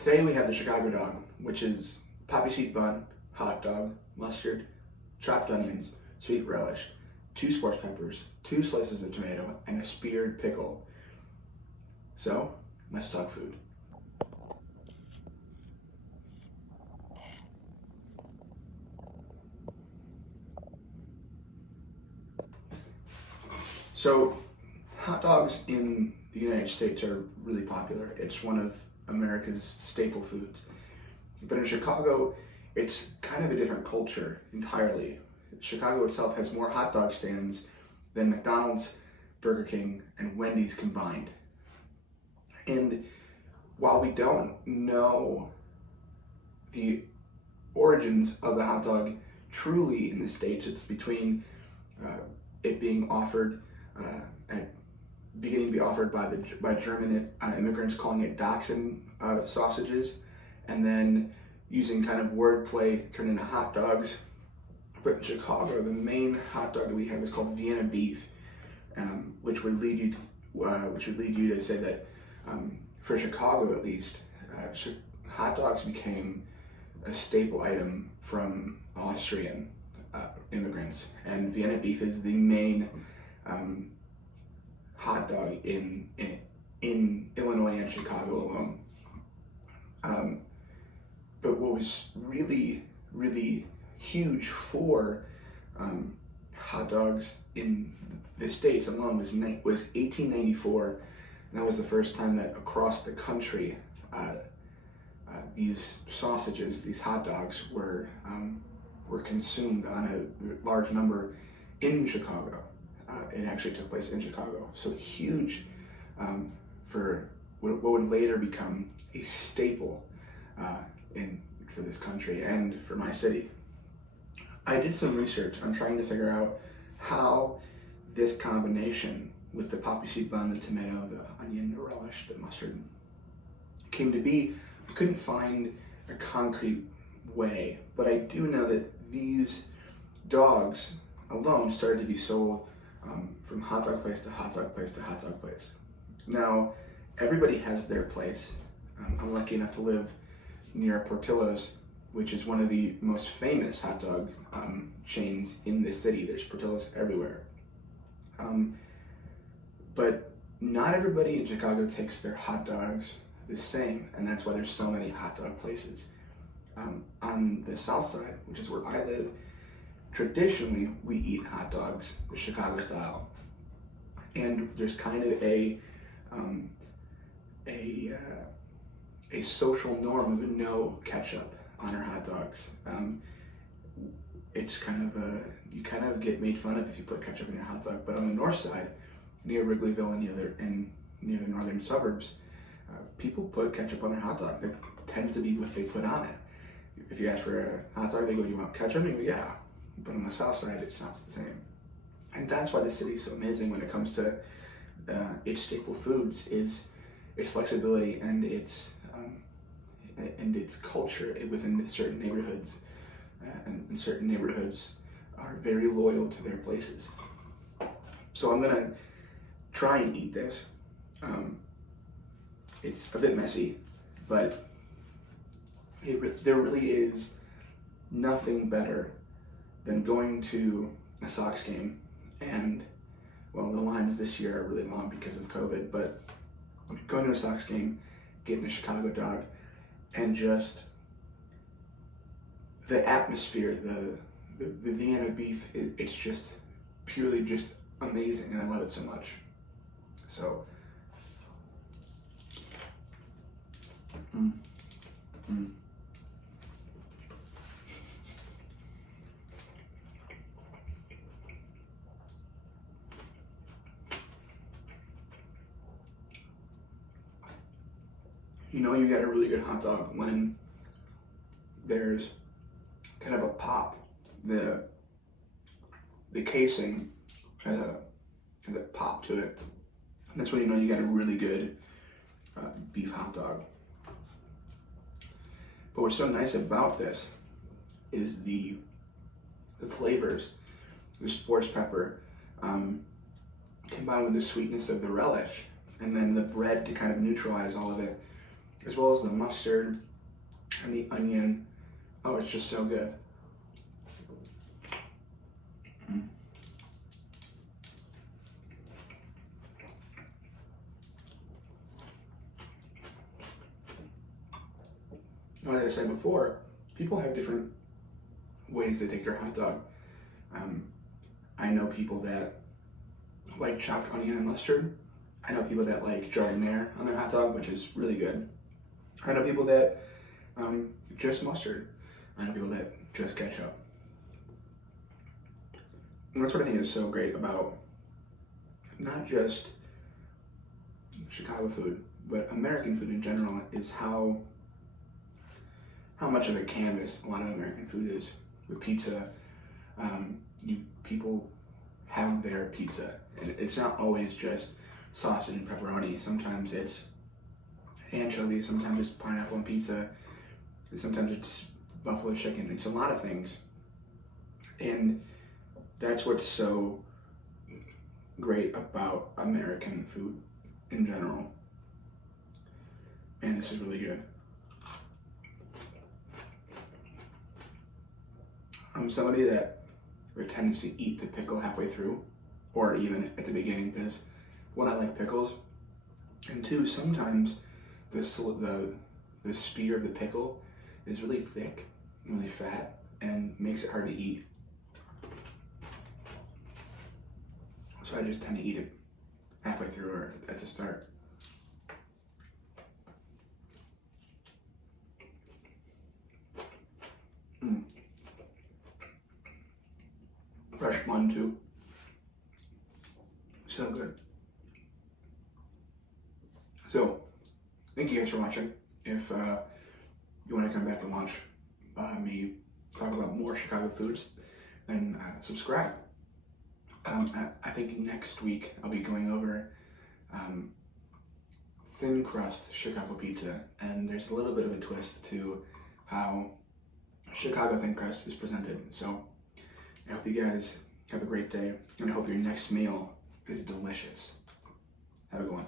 Today we have the Chicago dog, which is poppy seed bun, hot dog, mustard, chopped onions, sweet relish, 2 sports peppers, 2 slices of tomato, and a speared pickle. So, let's talk food. So, hot dogs in the United States are really popular. It's one of America's staple foods. But in Chicago, it's kind of a different culture entirely. Chicago itself has more hot dog stands than McDonald's, Burger King, and Wendy's combined. And while we don't know the origins of the hot dog truly in the States, it's between it being offered at beginning to be offered by German immigrants, calling it Dachshund sausages, and then using kind of wordplay turned into hot dogs. But in Chicago, the main hot dog that we have is called Vienna beef, which would lead you to say that for Chicago at least, hot dogs became a staple item from Austrian immigrants, and Vienna beef is the main hot dog in Illinois and Chicago alone. But what was really huge for hot dogs in the States alone was 1894, and that was the first time that across the country these sausages, these hot dogs, were consumed on a large number in Chicago. It actually took place in Chicago, so huge for what would later become a staple for this country and for my city. I did some research on trying to figure out how this combination with the poppy seed bun, the tomato, the onion, the relish, the mustard came to be. I couldn't find a concrete way, but I do know that these dogs alone started to be sold from hot dog place to hot dog place to hot dog place. Now, everybody has their place. I'm lucky enough to live near Portillo's, which is one of the most famous hot dog chains in this city. There's Portillo's everywhere. But not everybody in Chicago takes their hot dogs the same, and that's why there's so many hot dog places. On the south side, which is where I live, traditionally we eat hot dogs the Chicago style. And there's kind of a social norm of no ketchup on our hot dogs. It's kind of you kind of get made fun of if you put ketchup in your hot dog. But on the north side, near Wrigleyville and near the northern suburbs, people put ketchup on their hot dog. That tends to be what they put on it. If you ask for a hot dog, they go, "Do you want ketchup?" And you go, "Yeah." But on the south side, it's not the same. And that's why the city is so amazing when it comes to its staple foods, is its flexibility and its culture within certain neighborhoods. And certain neighborhoods are very loyal to their places. So I'm gonna try and eat this. It's a bit messy, but there really is nothing better than going to a Sox game, and well, the lines this year are really long because of COVID, but going to a Sox game, getting a Chicago dog, and just the atmosphere, the Vienna beef, it's just purely just amazing, and I love it so much. So, You know you got a really good hot dog when there's kind of a pop. The casing has a pop to it. And that's when you know you got a really good beef hot dog. But what's so nice about this is the flavors, the sports pepper, combined with the sweetness of the relish, and then the bread to kind of neutralize all of it. as well as the mustard and the onion. Oh, it's just so good. Mm. Like I said before, people have different ways they take their hot dog. I know people that like chopped onion and mustard. I know people that like jardiniere on their hot dog, which is really good. I know people that just mustard. I know people that just ketchup. And that's what I think is so great about not just Chicago food, but American food in general, is how much of a canvas a lot of American food is. With pizza, people have their pizza, and it's not always just sausage and pepperoni. Sometimes it's anchovies, sometimes it's pineapple on pizza, and sometimes it's buffalo chicken. It's a lot of things, and that's what's so great about American food in general. And this is really good. I'm somebody that tends to eat the pickle halfway through, or even at the beginning, because one, I like pickles, and two, sometimes the spear of the pickle is really thick, really fat, and makes it hard to eat. So I just tend to eat it halfway through or at the start. Mm. Fresh bun too. So good. So, thank you guys for watching. If you want to come back and watch me talk about more Chicago foods, then subscribe. I think next week I'll be going over thin crust Chicago pizza, and there's a little bit of a twist to how Chicago thin crust is presented. So I hope you guys have a great day, and I hope your next meal is delicious. Have a good one.